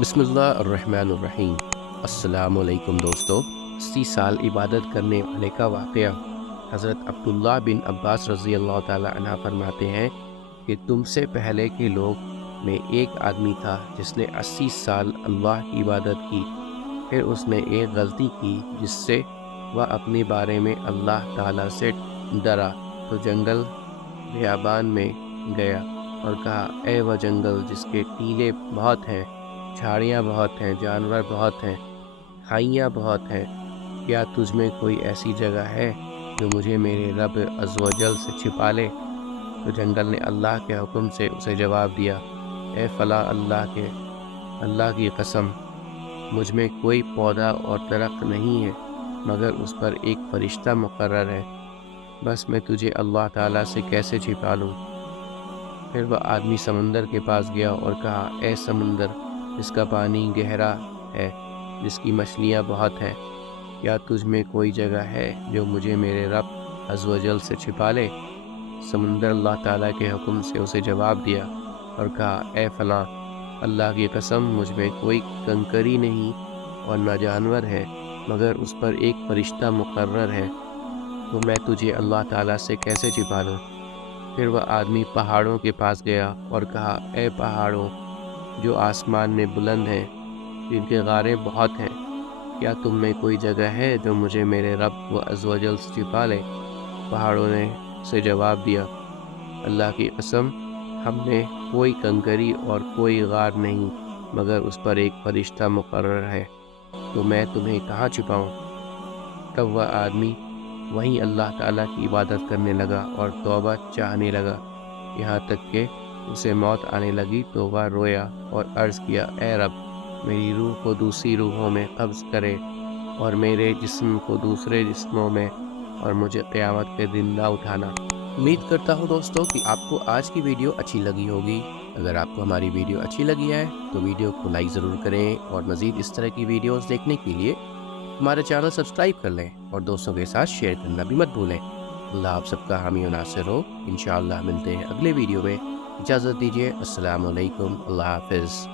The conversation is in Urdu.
بسم اللہ الرحمن الرحیم۔ السلام علیکم دوستو۔ 80 سال عبادت کرنے والے کا واقعہ۔ حضرت عبداللہ بن عباس رضی اللہ تعالی عنہ فرماتے ہیں کہ تم سے پہلے کے لوگ میں ایک آدمی تھا جس نے 80 سال اللہ کی عبادت کی، پھر اس نے ایک غلطی کی جس سے وہ اپنے بارے میں اللہ تعالیٰ سے ڈرا تو جنگل بیابان میں گیا اور کہا، اے وہ جنگل جس کے ٹیلے بہت ہیں، جھاڑیاں بہت ہیں، جانور بہت ہیں، کھائیاں بہت ہیں، کیا تجھ میں کوئی ایسی جگہ ہے جو مجھے میرے رب عز و جل سے چھپا لے؟ تو جنگل نے اللہ کے حکم سے اسے جواب دیا، اے فلاں اللہ کی قسم، مجھ میں کوئی پودا اور درخت نہیں ہے مگر اس پر ایک فرشتہ مقرر ہے، بس میں تجھے اللہ تعالیٰ سے کیسے چھپا لوں؟ پھر وہ آدمی سمندر کے پاس گیا اور کہا، اے سمندر جس کا پانی گہرا ہے، جس کی مچھلیاں بہت ہیں، کیا تجھ میں کوئی جگہ ہے جو مجھے میرے رب عز و جل سے چھپا لے؟ سمندر اللہ تعالیٰ کے حکم سے اسے جواب دیا اور کہا، اے فلاں اللہ کی قسم، مجھ میں کوئی کنکری نہیں اور نہ جانور ہے مگر اس پر ایک فرشتہ مقرر ہے، تو میں تجھے اللہ تعالیٰ سے کیسے چھپا لوں؟ پھر وہ آدمی پہاڑوں کے پاس گیا اور کہا، اے پہاڑوں جو آسمان میں بلند ہیں، جن کے غاریں بہت ہیں، کیا تم میں کوئی جگہ ہے جو مجھے میرے رب و عز و جل سے چھپا لے؟ پہاڑوں نے اسے جواب دیا، اللہ کی قسم، ہم میں کوئی کنکری اور کوئی غار نہیں مگر اس پر ایک فرشتہ مقرر ہے، تو میں تمہیں کہاں چھپاؤں؟ تب وہ آدمی وہیں اللہ تعالیٰ کی عبادت کرنے لگا اور توبہ چاہنے لگا، یہاں تک کہ اسے موت آنے لگی تو وہ رویا اور عرض کیا، اے رب، میری روح کو دوسری روحوں میں قبض کرے اور میرے جسم کو دوسرے جسموں میں، اور مجھے قیامت کے دن نہ اٹھانا۔ امید کرتا ہوں دوستو کہ آپ کو آج کی ویڈیو اچھی لگی ہوگی۔ اگر آپ کو ہماری ویڈیو اچھی لگی ہے تو ویڈیو کو لائک ضرور کریں، اور مزید اس طرح کی ویڈیوز دیکھنے کے لیے ہمارے چینل سبسکرائب کر لیں اور دوستوں کے ساتھ شیئر کرنا بھی مت بھولیں۔ اللہ آپ سب کا حامی و ناصر ہو۔ انشاءاللہ ملتے ہیں اگلے ویڈیو میں۔ اجازت دیجیے، السلام علیکم، اللہ حافظ۔